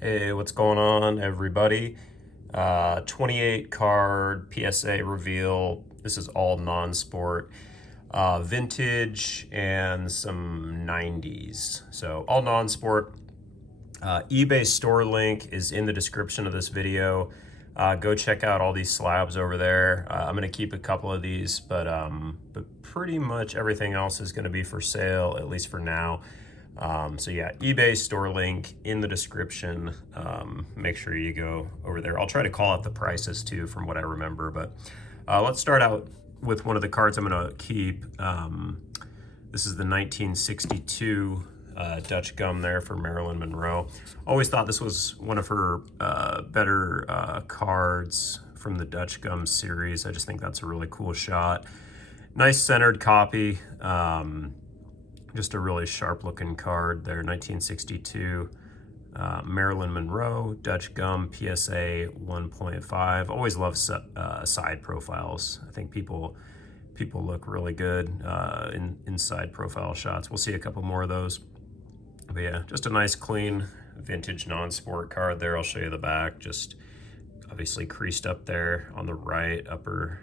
Hey, what's going on, everybody? 28 card PSA reveal. This is all non-sport, vintage, and some 90s. So all non-sport. eBay store link is in the description of this video. Go check out all these slabs over there. I'm gonna keep a couple of these, but pretty much everything else is gonna be for sale, at least for now. So yeah, eBay store link in the description. Make sure you go over there. I'll try to call out the prices too from what I remember, but let's start out with one of the cards I'm gonna keep. This is the 1962 Dutch gum there for Marilyn Monroe. Always thought this was one of her better cards from the Dutch gum series. I just think that's a really cool shot. Nice centered copy. Just a really sharp looking card there, 1962. Marilyn Monroe, Dutch gum, PSA 1.5. Always love side profiles. I think people look really good in side profile shots. We'll see a couple more of those. But yeah, just a nice clean vintage non-sport card there. I'll show you the back. Just obviously creased up there on the right upper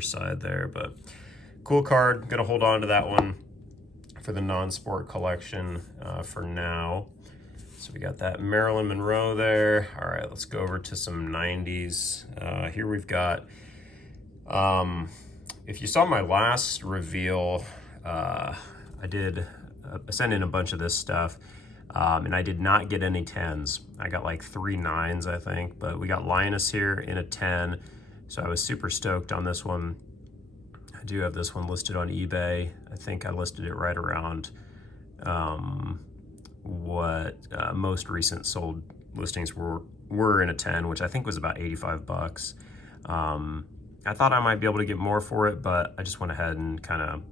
side there, but cool card. Gonna hold on to that one for the non-sport collection for now. So we got that Marilyn Monroe there. All right, let's go over to some 90s. Here we've got, if you saw my last reveal, I sent in a bunch of this stuff, and I did not get any 10s. I got like 3 9s, I think, but we got Linus here in a 10. So I was super stoked on this one. I do have this one listed on eBay. I think I listed it right around what most recent sold listings were in a 10, which I think was about 85 bucks. I thought I might be able to get more for it, but I just went ahead and kind of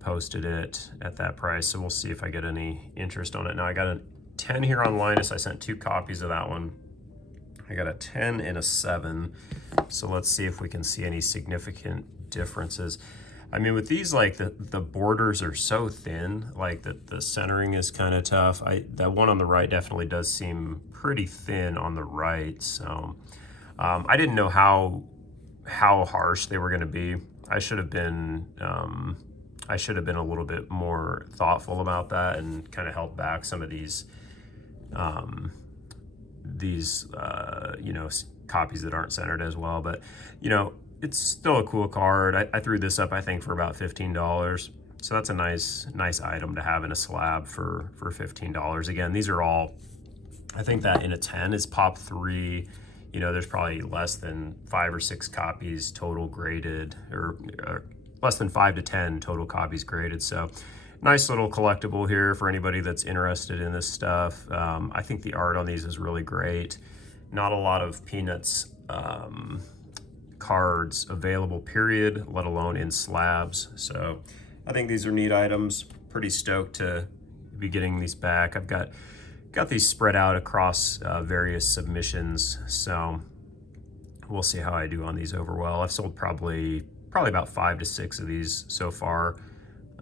posted it at that price. So we'll see if I get any interest on it. Now I got a 10 here on Linus. I sent 2 copies of that one. I got a 10 and a 7. So let's see if we can see any significant differences. I mean, with these, like the borders are so thin, like the centering is kind of tough. That one on the right definitely does seem pretty thin on the right. So I didn't know how harsh they were going to be. I should have been a little bit more thoughtful about that and kind of held back some of these you know, copies that aren't centered as well. But you know, it's still a cool card. I threw this up, I think, for about $15. So that's a nice item to have in a slab for $15. Again, these are all, I think that in a 10 is pop 3. You know, there's probably less than 5 or 6 copies total graded, or less than 5 to 10 total copies graded. So nice little collectible here for anybody that's interested in this stuff. I think the art on these is really great. Not a lot of Peanuts cards available, period, let alone in slabs. So I think these are neat items. Pretty stoked to be getting these back. I've got these spread out across various submissions, so we'll see how I do on these overall. I've sold probably about 5 to 6 of these so far.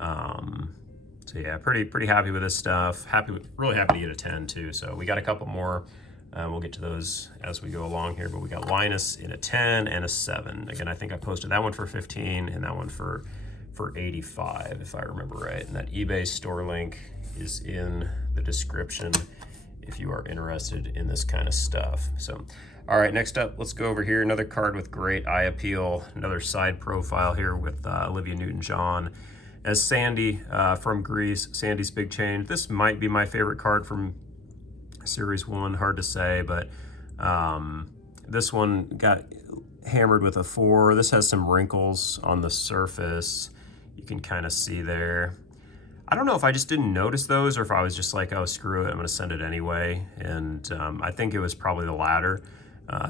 So yeah, pretty happy with this stuff. Really happy to get a 10 too. So we got a couple more. We'll get to those as we go along here, but we got Linus in a 10 and a 7. Again, I think I posted that one for 15 and that one for 85, if I remember right. And that eBay store link is in the description if you are interested in this kind of stuff. So, all right, next up, let's go over here. Another card with great eye appeal. Another side profile here with Olivia Newton-John as Sandy from Grease. Sandy's Big Change. This might be my favorite card from Series 1, hard to say, but this one got hammered with a 4. This has some wrinkles on the surface. You can kind of see there. I don't know if I just didn't notice those or if I was just like, oh, screw it, I'm gonna send it anyway. And I think it was probably the latter,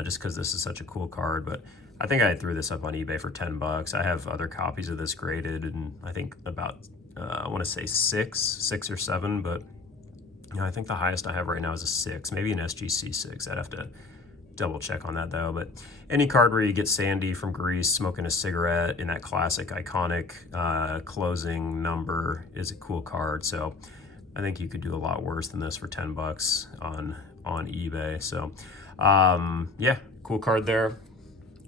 just because this is such a cool card. But I think I threw this up on eBay for 10 bucks. I have other copies of this graded, and I think about, I wanna say 6 or 7, but you know, I think the highest I have right now is a 6, maybe an SGC 6. I'd have to double check on that though. But any card where you get Sandy from Grease smoking a cigarette in that classic iconic closing number is a cool card. So I think you could do a lot worse than this for 10 bucks on eBay. So yeah, cool card there.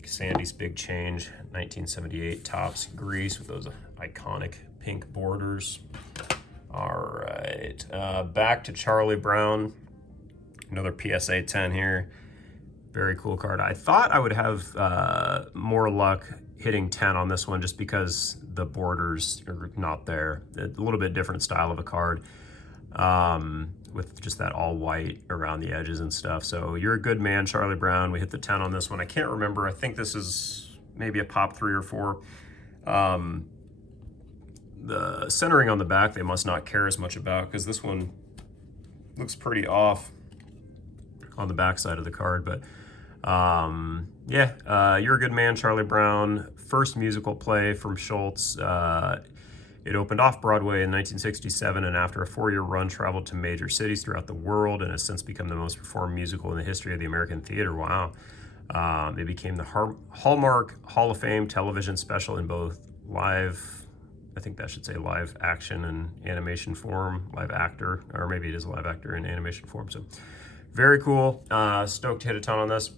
Sandy's Big Change, 1978 Topps Grease with those iconic pink borders. All right, back to Charlie Brown. Another PSA 10 here. Very cool card. I thought I would have more luck hitting 10 on this one just because the borders are not there. A little bit different style of a card with just that all white around the edges and stuff. So you're a good man, Charlie Brown. We hit the 10 on this one. I can't remember. I think this is maybe a pop 3 or 4. The centering on the back, they must not care as much about because this one looks pretty off on the back side of the card. But yeah, you're a good man, Charlie Brown. First musical play from Schulz. It opened off Broadway in 1967, and after a 4-year run, traveled to major cities throughout the world, and has since become the most performed musical in the history of the American theater. Wow. It became the Hallmark Hall of Fame television special in both live, I think that should say live action and animation form, live actor, or maybe it is a live actor in animation form. So very cool. Stoked to hit a ton on this.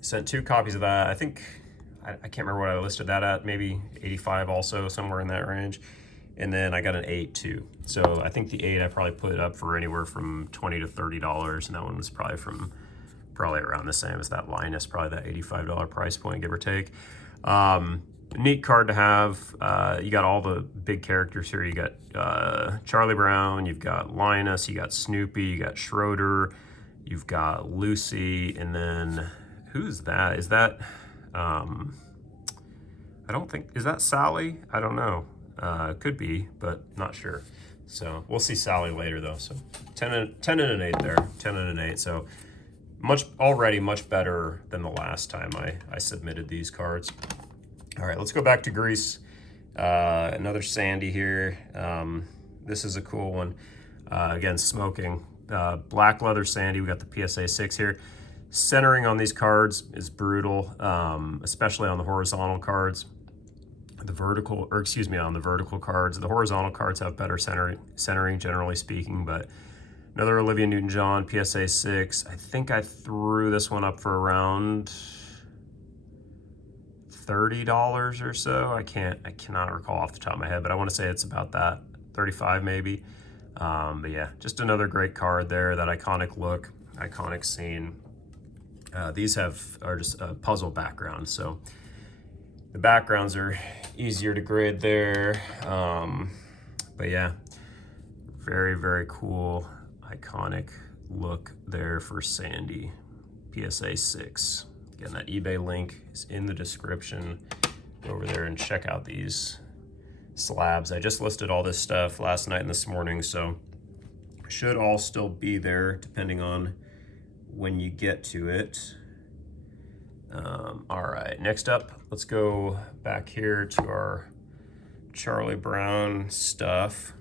Sent 2 copies of that. I think, I can't remember what I listed that at, maybe 85 also, somewhere in that range. And then I got an 8 too. So I think the 8 I probably put it up for anywhere from $20 to $30, and that one was probably around the same as that Linus, probably that $85 price point, give or take. Neat card to have. You got all the big characters here. You got Charlie Brown, you've got Linus, you got Snoopy, you got Schroeder, you've got Lucy, and then who's that? Is that, I don't think, is that Sally? I don't know. Could be, but not sure. So we'll see Sally later though. So 10 and an 8 there, 10 and an 8. So already much better than the last time I submitted these cards. All right, let's go back to Grease. Another Sandy here. This is a cool one. Again, smoking. Black leather Sandy. We got the PSA 6 here. Centering on these cards is brutal, especially on the horizontal cards. On the vertical cards. The horizontal cards have better centering, generally speaking, but another Olivia Newton-John, PSA 6. I think I threw this one up for around $30 or so. I cannot recall off the top of my head, but I want to say it's about that, 35 maybe. But yeah, just another great card there, that iconic look, iconic scene. These are just a puzzle background, so the backgrounds are easier to grade there. But yeah, very, very cool, iconic look there for Sandy, PSA 6. Again, that eBay link is in the description. Go over there and check out these slabs. I just listed all this stuff last night and this morning, so should all still be there depending on when you get to it. All right, next up, let's go back here to our Charlie Brown stuff.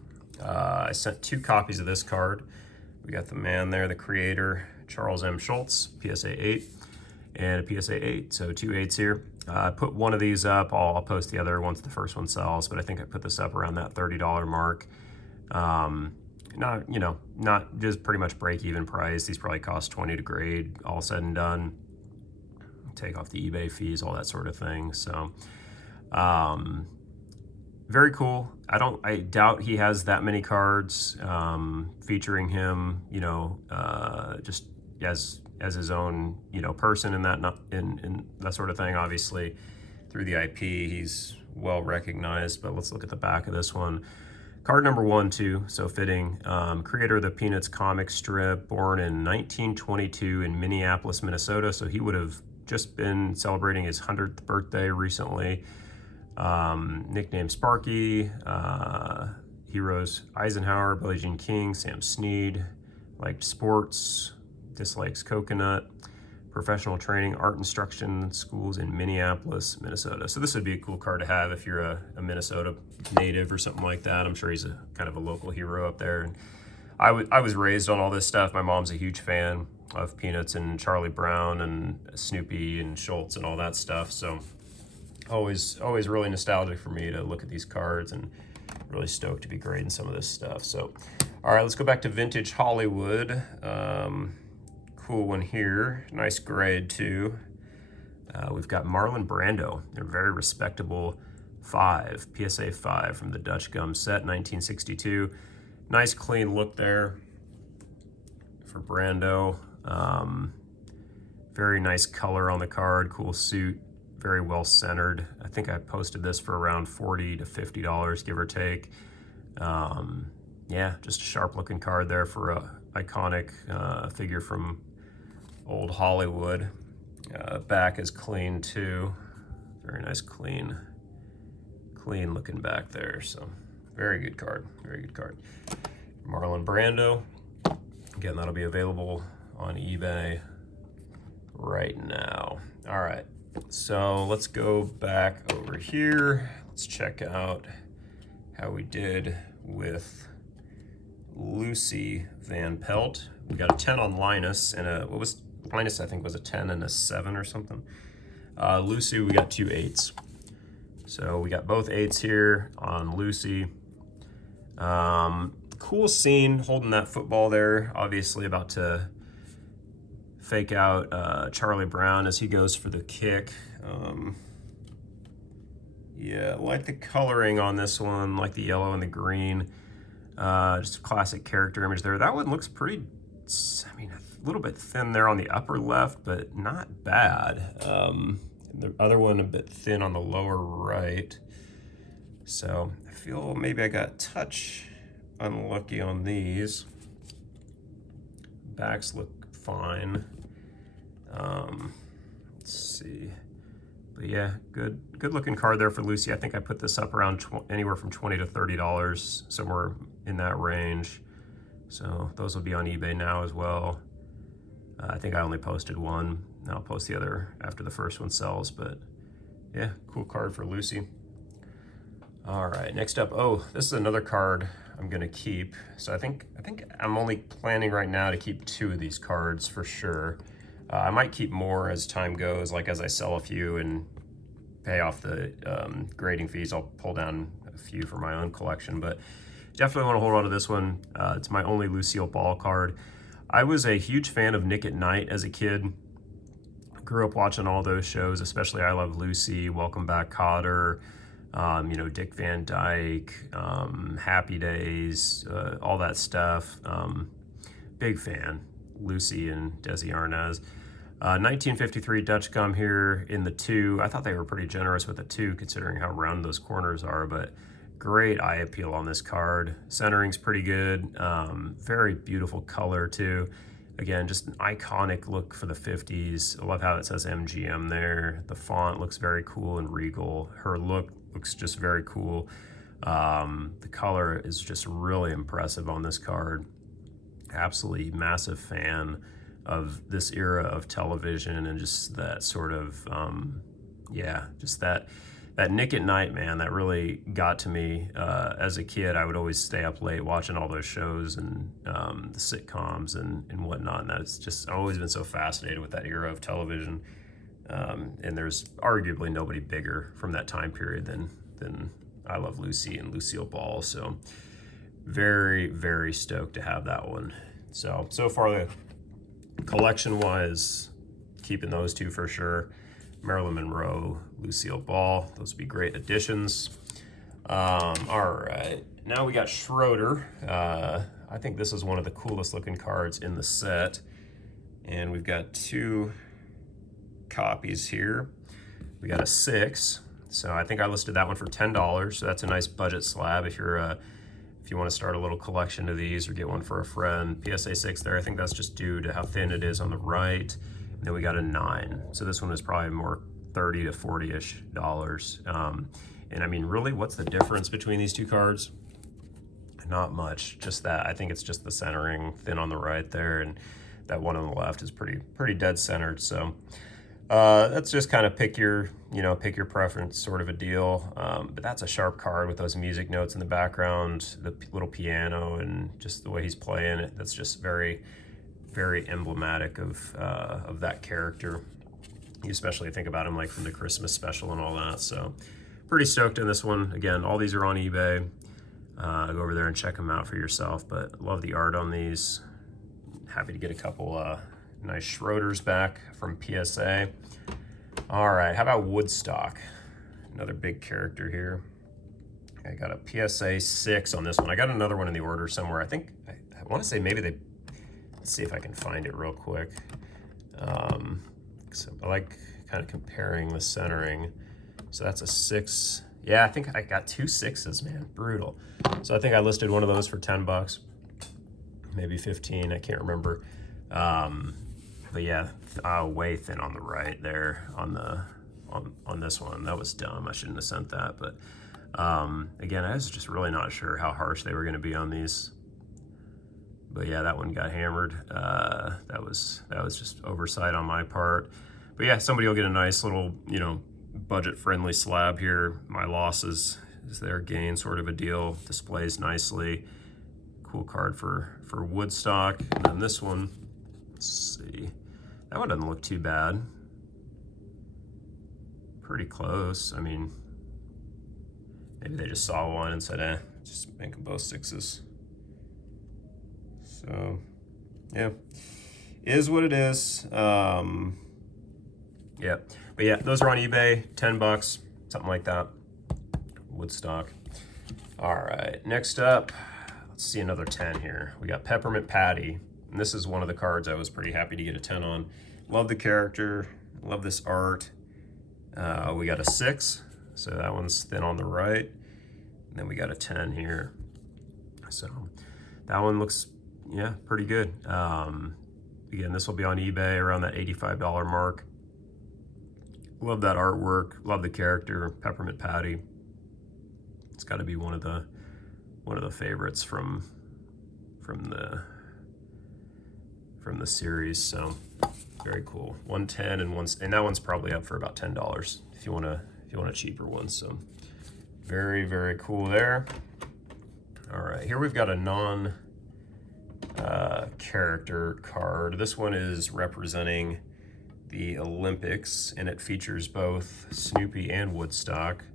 I sent 2 copies of this card. We got the man there, the creator, Charles M. Schulz, PSA 8. And a PSA 8, so 2 8s here. I put one of these up. I'll post the other once the first one sells, but I think I put this up around that $30 mark. Not just pretty much break-even price. These probably cost 20 to grade, all said and done. Take off the eBay fees, all that sort of thing. So, very cool. I doubt he has that many cards featuring him, just as his own, person in that, in that sort of thing. Obviously, through the IP, he's well recognized. But let's look at the back of this one. Card number 1, too, so fitting. Creator of the Peanuts comic strip, born in 1922 in Minneapolis, Minnesota. So he would have just been celebrating his 100th birthday recently. Nicknamed Sparky. Heroes Eisenhower, Billie Jean King, Sam Snead. Liked sports. Dislikes coconut. Professional training, art instruction schools in Minneapolis, Minnesota. So this would be a cool card to have if you're a Minnesota native or something like that. I'm sure he's a kind of a local hero up there. And I was raised on all this stuff. My mom's a huge fan of Peanuts and Charlie Brown and Snoopy and Schulz and all that stuff. So always really nostalgic for me to look at these cards, and really stoked to be grading some of this stuff. So All right, let's go back to vintage Hollywood. Cool one here. Nice grade too. We've got Marlon Brando. They're very respectable 5, PSA 5 from the Dutch Gum set, 1962. Nice clean look there for Brando. Very nice color on the card, cool suit, very well centered. I think I posted this for around $40 to $50, give or take. Yeah, just a sharp looking card there for a iconic figure from old Hollywood. Back is clean too. Very nice, clean looking back there. So very good card, very good card. Marlon Brando. Again, that'll be available on eBay right now. All right, so let's go back over here. Let's check out how we did with Lucille Van Pelt. We got a 10 on Linus and a, what was Linus, I think was a 10 and a 7 or something. Lucille, we got 2 8s. So we got both 8s here on Lucille. Cool scene holding that football there, obviously about to fake out Charlie Brown as he goes for the kick. Yeah, like the coloring on this one, like the yellow and the green. Just a classic character image there. That one looks pretty, I mean, a little bit thin there on the upper left, but not bad. The other one a bit thin on the lower right. So I feel maybe I got a touch unlucky on these. Backs look fine. Let's see. But yeah, good looking card there for Lucy. I think I put this up around anywhere from $20 to $30, somewhere in that range. So those will be on eBay now as well. I think I only posted one. I'll post the other after the first one sells, but yeah, cool card for Lucy. All right, next up, oh, this is another card I'm gonna keep. So I think I'm only planning right now to keep 2 of these cards for sure. I might keep more as time goes, like as I sell a few and pay off the grading fees, I'll pull down a few for my own collection, but definitely want to hold on to this one. It's my only Lucille Ball card. I was a huge fan of Nick at Night as a kid. Grew up watching all those shows, especially I Love Lucy, Welcome Back, Kotter, you know, Dick Van Dyke, Happy Days, all that stuff. Big fan, Lucy and Desi Arnaz. 1953 Dutch Gum here in the 2. I thought they were pretty generous with the 2 considering how round those corners are, but great eye appeal on this card. Centering's pretty good. Very beautiful color too. Again, just an iconic look for the 50s. I love how it says MGM there. The font looks very cool and regal. Her look looks just very cool. The color is just really impressive on this card. Absolutely massive fan of this era of television and just that sort of, yeah, just that Nick at Night, man, that really got to me. As a kid, I would always stay up late watching all those shows and the sitcoms and whatnot. And that's just, I've always been so fascinated with that era of television. And there's arguably nobody bigger from that time period than I Love Lucy and Lucille Ball. So very, very stoked to have that one. So far, the collection-wise, keeping those 2 for sure. Marilyn Monroe, Lucille Ball, those would be great additions. All right, now we got Schroeder. I think this is one of the coolest looking cards in the set. And we've got 2 copies here. We got a 6. So I think I listed that one for $10. So that's a nice budget slab if you're if you want to start a little collection of these or get one for a friend. PSA 6 there, I think that's just due to how thin it is on the right. And then we got a 9. So this one is probably more $30 to $40-ish. And I mean, really, what's the difference between these 2 cards? Not much, just that. I think it's just the centering, thin on the right there, and that one on the left is pretty dead centered. So that's just kind of pick your preference sort of a deal. But that's a sharp card with those music notes in the background, the little piano, and just the way he's playing it. That's just very, very emblematic of that character. You especially think about him like from the Christmas special and all that. So pretty stoked in this one. Again, all these are on eBay. Go over there and check them out for yourself, but love the art on these. Happy to get a couple nice Schroeders back from PSA. All right, how about Woodstock? Another big character here. I got a PSA 6 on this one. I got another one in the order somewhere. I think, I want to say maybe they, let's see if I can find it real quick. So I like kind of comparing the centering. So that's a 6. Yeah, I think I got 2 6s, man, brutal. So I think I listed one of those for 10 bucks, maybe 15, I can't remember. But yeah, way thin on the right there on this one. That was dumb, I shouldn't have sent that, but again, I was just really not sure how harsh they were gonna be on these. But yeah, that one got hammered. That was just oversight on my part. But yeah, somebody will get a nice little, you know, budget-friendly slab here. My loss is their gain, sort of a deal. Displays nicely. Cool card for Woodstock. And then this one, let's see. That one doesn't look too bad. Pretty close. I mean, maybe they just saw one and said, just make them both 6s. So, yeah, is what it is. Yeah, but yeah, those are on eBay, 10 bucks, something like that. Woodstock. All right, next up, let's see another 10 here. We got Peppermint Patty, and this is one of the cards I was pretty happy to get a 10 on. Love the character, love this art. We got a 6, so that one's thin on the right. And then we got a 10 here. So that one looks, yeah, pretty good. Again, this will be on eBay around that $85 mark. Love that artwork, love the character, Peppermint Patty. It's got to be one of the favorites from the series. So very cool. 110 and that one's probably up for about $10 if you want a cheaper one. So very, very cool there. All right, here we've got a non character card. This one is representing the Olympics, and it features both Snoopy and Woodstock.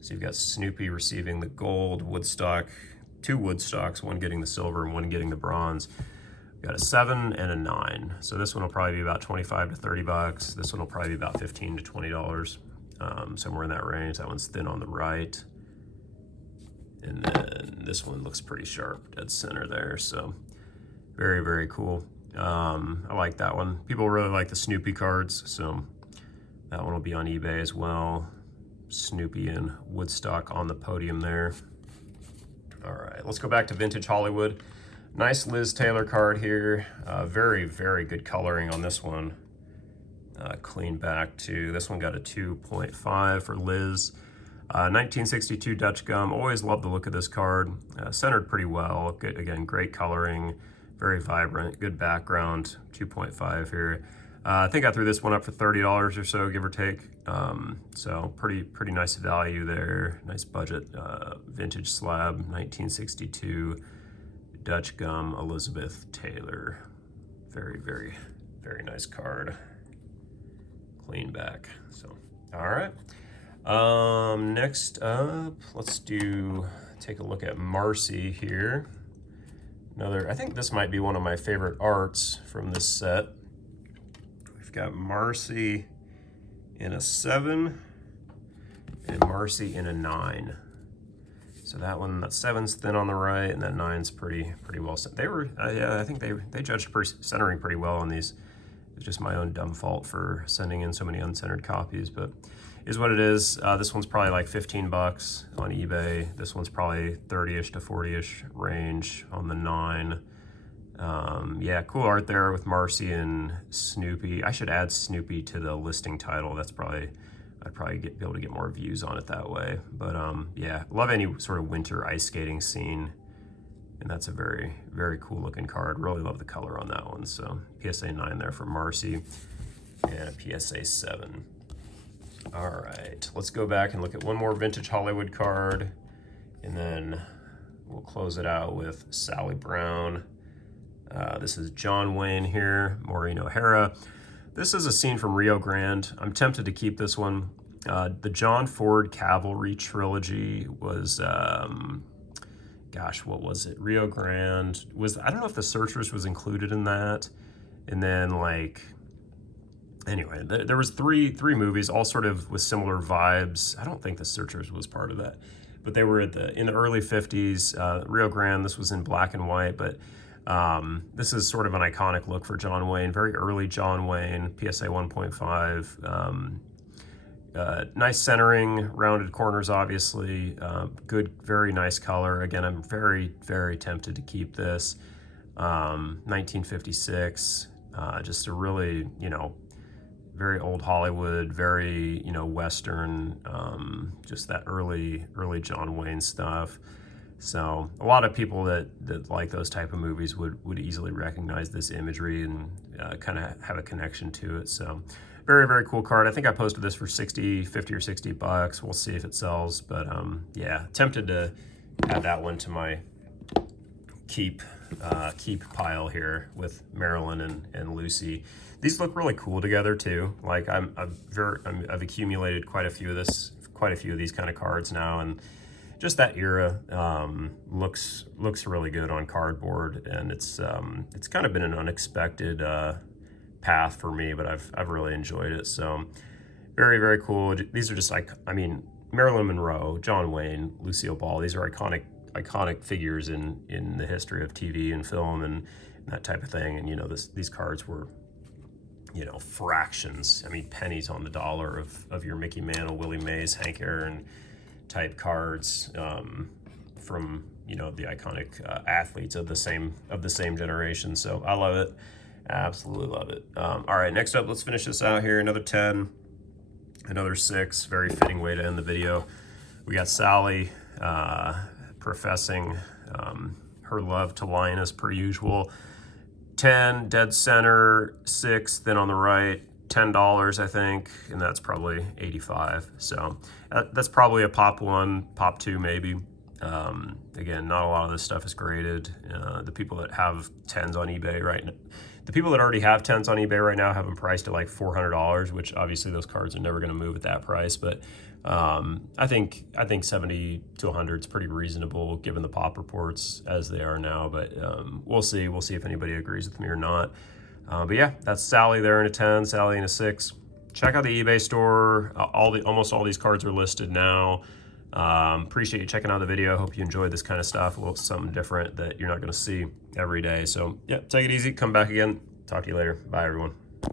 So you've got Snoopy receiving the gold, Woodstock, 2 Woodstocks, one getting the silver and one getting the bronze. We've got a 7 and a 9. So this one will probably be about 25 to 30 bucks. This one will probably be about 15 to $20, somewhere in that range. That one's thin on the right. And then this one looks pretty sharp, dead center there. So very, very cool. I like that one. People really like the Snoopy cards, so that one will be on eBay as well. Snoopy and Woodstock on the podium there. All right, let's go back to Vintage Hollywood. Nice Liz Taylor card here. Very, very good coloring on this one. Clean back too. This one got a 2.5 for Liz. 1962 Dutch gum. Always love the look of this card. Centered pretty well. Good, again, great coloring. Very vibrant, good background, 2.5 here. I think I threw this one up for $30 or so, give or take. So pretty nice value there. Nice budget vintage slab, 1962 Dutch gum, Elizabeth Taylor. Very, very, very nice card. Clean back. So, all right. Next up, let's take a look at Marcie here. I think this might be one of my favorite arts from this set. We've got Marcie in a 7 and Marcie in a 9. So that 7's thin on the right, and that 9's pretty well set. They were, yeah, I think they judged centering pretty well on these. It's just my own dumb fault for sending in so many uncentered copies, but is what it is. This one's probably like 15 bucks on eBay. This one's probably 30-ish to 40-ish range on the 9. Yeah, cool art there with Marcie and Snoopy. I should add Snoopy to the listing title. I'd probably be able to get more views on it that way. But yeah, love any sort of winter ice skating scene. And that's a very, very cool looking card. Really love the color on that one. So PSA 9 there for Marcie and a PSA 7. All right, let's go back and look at one more Vintage Hollywood card, and then we'll close it out with Sally Brown. This is John Wayne here, Maureen O'Hara. This is a scene from Rio Grande. I'm tempted to keep this one. The John Ford Cavalry trilogy was gosh, what was it? Rio Grande was, I don't know if the Searchers was included in that. And then like, anyway, there was three movies, all sort of with similar vibes. I don't think the Searchers was part of that, but they were in the early 50s. Rio Grande, this was in black and white, but this is sort of an iconic look for John Wayne, very early John Wayne, PSA 1.5. Nice centering, rounded corners, obviously. Good, very nice color. Again, I'm very, very tempted to keep this. 1956, just a really, you know, very old Hollywood, very, you know, Western, just that early John Wayne stuff. So a lot of people that like those type of movies would easily recognize this imagery and kind of have a connection to it. So very, very cool card. I think I posted this for 50 or 60 bucks. We'll see if it sells, but yeah, tempted to add that one to my keep pile here with Marilyn and Lucy. These look really cool together too. Like I've accumulated quite a few of these kind of cards now, and just that era looks really good on cardboard, and it's kind of been an unexpected path for me, but I've really enjoyed it. So very, very cool. These are just like, I mean, Marilyn Monroe, John Wayne, Lucille Ball. These are iconic figures in the history of TV and film and that type of thing. And you know, these cards were, you know, fractions. I mean, pennies on the dollar of your Mickey Mantle, Willie Mays, Hank Aaron type cards from, you know, the iconic athletes of the same generation. So I love it. Absolutely love it. All right, next up, let's finish this out here. Another 10, another 6. Very fitting way to end the video. We got Sally professing her love to Linus per usual. 10, dead center, 6, then on the right, $10, I think, and that's probably 85. So that's probably a pop 1, pop 2 maybe. Again, not a lot of this stuff is graded. The people that have 10s on eBay right now, the people that already have 10s on eBay right now have them priced at like $400, which obviously those cards are never going to move at that price. But I think 70 to 100 is pretty reasonable given the pop reports as they are now. But we'll see if anybody agrees with me or not. But yeah, that's Sally there in a 10, Sally in a 6. Check out the eBay store. Almost all these cards are listed now. Appreciate you checking out the video. Hope you enjoyed this kind of stuff. A little something different that you're not going to see every day. So yeah, take it easy. Come back again. Talk to you later. Bye, everyone.